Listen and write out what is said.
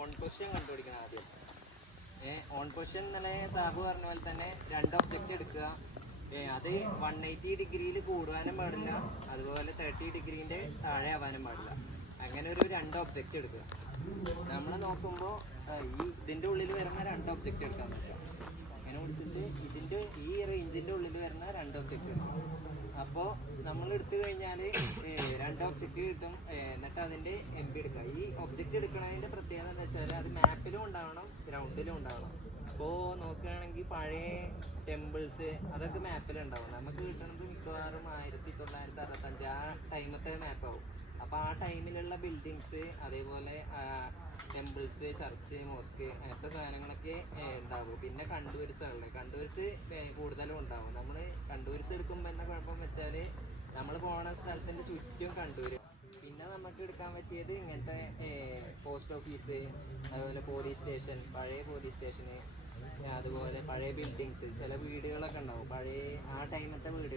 On position കണ്ടുപിടിക്കണം ആദ്യം. On position എന്നുള്ള സാബു പറഞ്ഞ പോലെ തന്നെ രണ്ട് ഒബ്ജക്റ്റ് എടുക്കുക. അത് വൺ എയ്റ്റി ഡിഗ്രിയിൽ കൂടുവാനും പാടില്ല. അതുപോലെ തേർട്ടി ഡിഗ്രീന്റെ താഴെ ആവാനും പാടില്ല. അങ്ങനെ ഒരു രണ്ട് ഒബ്ജക്റ്റ് എടുക്കുക. നമ്മൾ നോക്കുമ്പോൾ ഈ ഇതിന്റെ ഉള്ളിൽ വരുന്ന രണ്ട് ഒബ്ജക്റ്റ് എടുക്കാൻ പറ്റുക അങ്ങനെ കൊടുത്തിട്ട് ഇതിന്റെ ഈ റേഞ്ചിന്റെ ഉള്ളിൽ വരുന്ന രണ്ട് ഒബ്ജക്റ്റ് എടുക്കും അപ്പോൾ നമ്മൾ എടുത്തു കഴിഞ്ഞാൽ രണ്ട് ഒബ്ജക്റ്റ് കിട്ടും. എന്നിട്ട് അതിന്റെ എം പി എടുക്കുക. ഈ ഒബ്ജക്റ്റ് എടുക്കുന്നതിന്റെ പ്രത്യേകത എന്താ വെച്ചാൽ അത് മാപ്പിലും ഉണ്ടാവണം ഗ്രൗണ്ടിലും ഉണ്ടാവണം. ഇപ്പോൾ നോക്കുകയാണെങ്കിൽ പഴയ ടെമ്പിൾസ് അതൊക്കെ മാപ്പിലുണ്ടാവും നമുക്ക് കിട്ടുന്നത് മിക്കവാറും ആയിരത്തി തൊള്ളായിരത്തി അറുപത്തഞ്ച്. ആ ടൈമത്തെ മാപ്പാവും അപ്പോൾ ആ ടൈമിലുള്ള ബിൽഡിങ്സ് അതേപോലെ ടെമ്പിൾസ് ചർച്ച് മോസ്ക് അങ്ങനത്തെ സാധനങ്ങളൊക്കെ ഉണ്ടാവും. പിന്നെ കണ്ടൂരിസുകളുടെ കണ്ടൂരിസ് കൂടുതലും ഉണ്ടാവും. നമ്മൾ കണ്ടൂരിസ് എടുക്കുമ്പോൾ എന്താ കുഴപ്പം വെച്ചാൽ പോണ സ്ഥലത്തിന്റെ ചുറ്റും കണ്ടൂര്. പിന്നെ നമുക്ക് എടുക്കാൻ പറ്റിയത് ഇങ്ങനത്തെ പോസ്റ്റ് ഓഫീസ് അതുപോലെ പോലീസ് സ്റ്റേഷൻ പഴയ പോലീസ് സ്റ്റേഷന് അതുപോലെ പഴയ ബിൽഡിങ്സ് ചില വീടുകളൊക്കെ ഉണ്ടാവും. പഴയ ആ ടൈമത്തെ വീടുകൾ